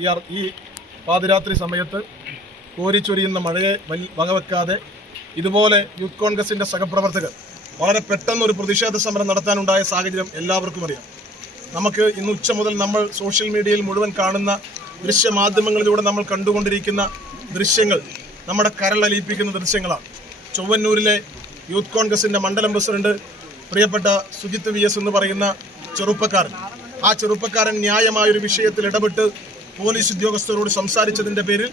ഈ പാതിരാത്രി സമയത്ത് കോരിച്ചൊരിയുന്ന മഴയെ വകവെക്കാതെ ഇതുപോലെ യൂത്ത് കോൺഗ്രസിൻ്റെ സഹപ്രവർത്തകർ വളരെ പെട്ടെന്നൊരു പ്രതിഷേധ സമരം നടത്താനുണ്ടായ സാഹചര്യം എല്ലാവർക്കും അറിയാം. നമുക്ക് ഇന്ന് ഉച്ച മുതൽ നമ്മൾ സോഷ്യൽ മീഡിയയിൽ മുഴുവൻ കാണുന്ന ദൃശ്യമാധ്യമങ്ങളിലൂടെ നമ്മൾ കണ്ടുകൊണ്ടിരിക്കുന്ന ദൃശ്യങ്ങൾ നമ്മുടെ കരളലിയിപ്പിക്കുന്ന ദൃശ്യങ്ങളാണ്. ചൊവ്വന്നൂരിലെ യൂത്ത് കോൺഗ്രസിൻ്റെ മണ്ഡലം പ്രസിഡന്റ് പ്രിയപ്പെട്ട സുജിത്ത് VS എന്ന് പറയുന്ന ചെറുപ്പക്കാരൻ, ആ ചെറുപ്പക്കാരൻ ന്യായമായൊരു വിഷയത്തിൽ ഇടപെട്ട് പോലീസ് ഉദ്യോഗസ്ഥരോട് സംസാരിച്ചതിൻ്റെ പേരിൽ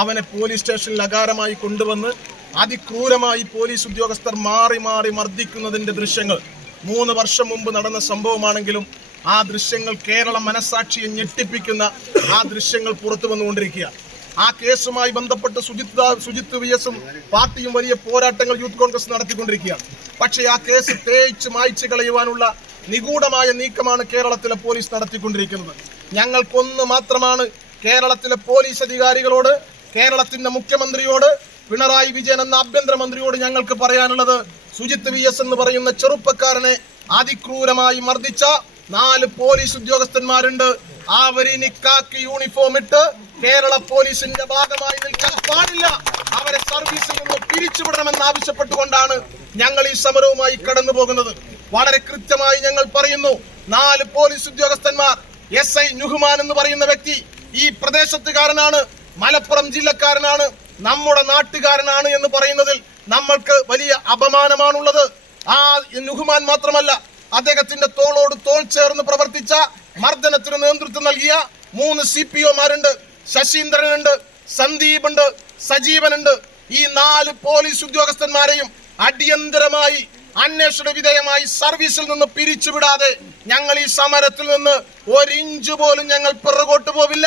അവനെ പോലീസ് സ്റ്റേഷനിൽ അകാരമായി കൊണ്ടുവന്ന് അതിക്രൂരമായി പോലീസ് ഉദ്യോഗസ്ഥർ മാറി മാറി മർദ്ദിക്കുന്നതിൻ്റെ ദൃശ്യങ്ങൾ 3 വർഷം മുമ്പ് നടന്ന സംഭവമാണെങ്കിലും ആ ദൃശ്യങ്ങൾ കേരള മനസാക്ഷിയെ ഞെട്ടിപ്പിക്കുന്ന ആ ദൃശ്യങ്ങൾ പുറത്തു വന്നുകൊണ്ടിരിക്കുകയാണ്. ആ കേസുമായി ബന്ധപ്പെട്ട് സുജിത്ത് VSും പാർട്ടിയും വലിയ പോരാട്ടങ്ങൾ യൂത്ത് കോൺഗ്രസ് നടത്തിക്കൊണ്ടിരിക്കുകയാണ്. പക്ഷേ ആ കേസ് തേച്ച് മായ്ച്ചു കളയുവാനുള്ള നിഗൂഢമായ നീക്കമാണ് കേരളത്തിലെ പോലീസ് നടത്തിക്കൊണ്ടിരിക്കുന്നത്. ഞങ്ങൾക്കൊന്ന് മാത്രമാണ് കേരളത്തിലെ പോലീസ് അധികാരികളോട്, കേരളത്തിന്റെ മുഖ്യമന്ത്രിയോട്, പിണറായി വിജയൻ എന്ന ആഭ്യന്തരമന്ത്രിയോട് ഞങ്ങൾക്ക് പറയാനുള്ളത്, സുജിത്ത് VS എന്ന് പറയുന്ന ചെറുപ്പക്കാരനെ അതിക്രൂരമായി മർദ്ദിച്ച 4 പോലീസ് ഉദ്യോഗസ്ഥന്മാരുണ്ട്. അവരിനി കാക്കി യൂണിഫോം ഇട്ട് കേരള പോലീസിന്റെ ഭാഗമായി നിൽക്കാൻ പാടില്ല. അവരെ സർവീസിൽ നിന്ന് പിരിച്ചുവിടണമെന്ന് ആവശ്യപ്പെട്ടുകൊണ്ടാണ് ഞങ്ങൾ ഈ സമരവുമായി കടന്നു പോകുന്നത്. വളരെ കൃത്യമായി ഞങ്ങൾ പറയുന്നു, 4 പോലീസ് ഉദ്യോഗസ്ഥന്മാർ, SI നുഹ്മാൻ എന്ന് പറയുന്ന വ്യക്തി ഈ പ്രദേശത്തുകാരനാണ്, മലപ്പുറം ജില്ലക്കാരനാണ്, നമ്മുടെ നാട്ടുകാരനാണ് എന്ന് പറയുന്നതിൽ നമ്മൾക്ക് വലിയ അപമാനമാണുള്ളത്. ആ നുഹ്മാൻ മാത്രമല്ല, അദ്ദേഹത്തിന്റെ തോളോട് തോൾ ചേർന്ന് പ്രവർത്തിച്ച മർദ്ദനത്തിന് നേതൃത്വം നൽകിയ 3 CPOമാരുണ്ട്. ശശീന്ദ്രനുണ്ട്, സന്ദീപ് ഉണ്ട്, സജീവനുണ്ട്. ഈ 4 പോലീസ് ഉദ്യോഗസ്ഥന്മാരെയും അടിയന്തരമായി അന്വേഷണ വിധേയമായി സർവീസിൽ നിന്ന് പിരിച്ചുവിടാതെ ഞങ്ങൾ ഈ സമരത്തിൽ നിന്ന് 1 ഇഞ്ച് പോലും ഞങ്ങൾ പിറകോട്ട് പോവില്ല.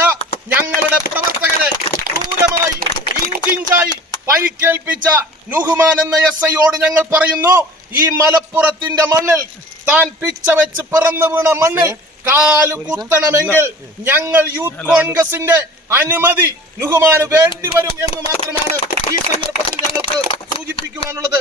ഞങ്ങളുടെ പ്രവർത്തകരെ ക്രൂരമായി ഇഞ്ചിഞ്ചായി പരിക്കേൽപ്പിച്ച നുഹ്മാൻ എന്ന SIയോട് ഞങ്ങൾ പറയുന്നു, ഈ മലപ്പുറത്തിന്റെ മണ്ണിൽ താൻ പിച്ച വെച്ച് പിറന്നു വീണ മണ്ണിൽ കാല് കുത്തണമെങ്കിൽ ഞങ്ങൾ യൂത്ത് കോൺഗ്രസിന്റെ അനുമതി നുഹ്മാന് വേണ്ടിവരും എന്ന് മാത്രമാണ് ഈ സന്ദർഭത്തിൽ ഞങ്ങൾക്ക് സൂചിപ്പിക്കുവാനുള്ളത്.